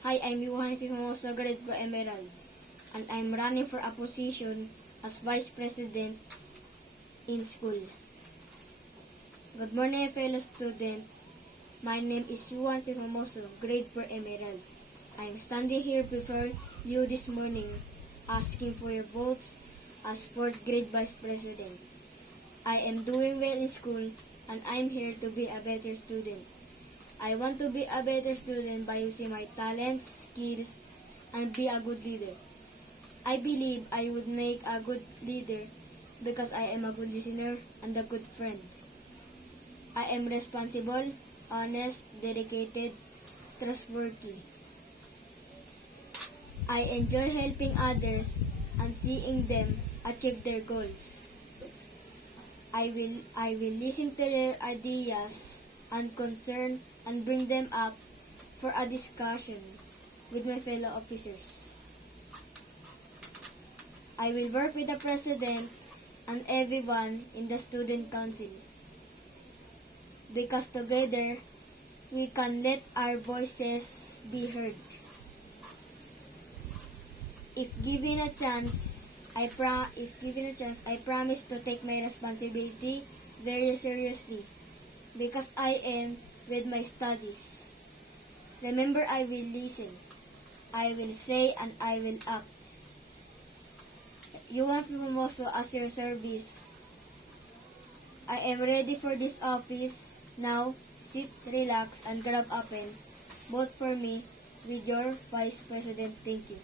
Hi, I'm Johan Pimoso, grade for Emerald, and I'm running for a position as Vice President in school. Good morning, fellow student. My name is Juan Pimoso, grade for Emerald. I'm standing here before you this morning, asking for your votes as 4th grade Vice President. I am doing well in school, and I'm here to be a better student. I want to be a better student by using my talents, skills, and be a good leader. I believe I would make a good leader because I am a good listener and a good friend. I am responsible, honest, dedicated, trustworthy. I enjoy helping others and seeing them achieve their goals. I will listen to their ideas and concern and bring them up for a discussion with my fellow officers. I will work with the president and everyone in the student council because together we can let our voices be heard. If given a chance, I promise to take my responsibility very seriously because I am with my studies. Remember, I will listen, I will say, and I will act. You want Pimoso as your service. I am ready for this office. Now, sit, relax, and grab a pen. Vote for me with your Vice President. Thank you.